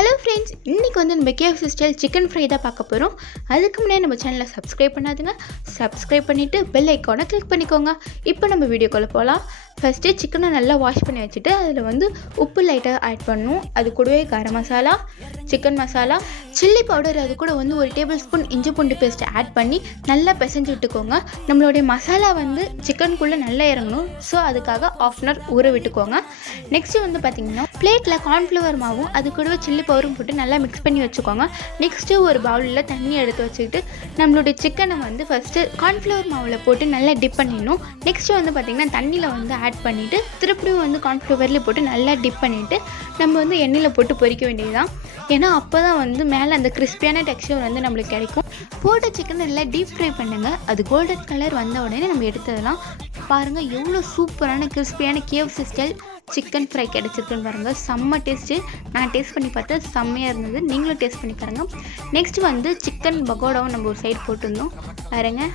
Hello friends, இன்றைக்கி வந்து நம்ம KFC ஸ்டைல் சிக்கன் ஃப்ரை தான் பார்க்க போகிறோம். அதுக்கு முன்னாடி நம்ம சேனலை சப்ஸ்கிரைப் பண்ணாதுங்க. சப்ஸ்கிரைப் பண்ணிவிட்டு பெல் ஐக்கானை கிளிக் பண்ணிக்கோங்க. இப்போ நம்ம வீடியோக்குள்ளே போகலாம். ஃபஸ்ட்டு சிக்கனை நல்லா வாஷ் பண்ணி வச்சுட்டு அதில் வந்து உப்பு லைட்டாக ஆட் பண்ணணும். அது கூடவே garam masala, chicken masala, chilli powder, அது கூட வந்து 1 டேபிள் ஸ்பூன் இஞ்சி பூண்டு பேஸ்ட் ஆட் பண்ணி நல்லா பிசைஞ்சு விட்டுக்கோங்க. நம்மளுடைய மசாலா வந்து சிக்கனுக்குள்ளே நல்லா இறங்கணும். ஸோ அதுக்காக ஆஃப் அன் ஹவர் ஊற விட்டுக்கோங்க. நெக்ஸ்ட்டு வந்து பார்த்திங்கன்னா பிளேட்டில் கார்ன்ஃப்ளவர் மாவும் அது கூடவே சில்லி பவுடரும் போட்டு நல்லா மிக்ஸ் பண்ணி வச்சுக்கோங்க. நெக்ஸ்ட்டு ஒரு பவுலில் தண்ணி எடுத்து வச்சுக்கிட்டு நம்மளுடைய சிக்கனை வந்து ஃபஸ்ட்டு கார்ன்ஃப்ளவர் மாவில் போட்டு நல்லா டிப் பண்ணிடணும். நெக்ஸ்ட்டு வந்து பார்த்திங்கன்னா தண்ணியில் வந்து ஆட் பண்ணிவிட்டு திருப்பியும் வந்து கார்ன்ஃப்ளவர்லேயே போட்டு நல்லா டிப் பண்ணிவிட்டு நம்ம வந்து எண்ணெயில் போட்டு பொரிக்க வேண்டியதுதான். ஏன்னா அப்போ தான் வந்து மேலே அந்த கிறிஸ்பியான டெக்ஸ்சர் வந்து நம்மளுக்கு கிடைக்கும். போட்ட சிக்கன் நல்லா டீப் ஃப்ரை பண்ணுங்கள். அது கோல்டன் கலர் வந்த உடனே நம்ம எடுத்ததெல்லாம் பாருங்கள் எவ்வளோ சூப்பரான கிறிஸ்பியான KFC ஸ்டைல் சிக்கன் ஃப்ரை கிடச்சிருக்குன்னு பாருங்கள். செம்ம டேஸ்ட்டு. நான் டேஸ்ட் பண்ணி பார்த்தேன், செம்மையாக இருந்தது. நீங்களும் டேஸ்ட் பண்ணி பாருங்கள். நெக்ஸ்ட் வந்து சிக்கன் பகோடாவும் நம்ம ஒரு சைடு போட்டிருந்தோம் பாருங்கள்.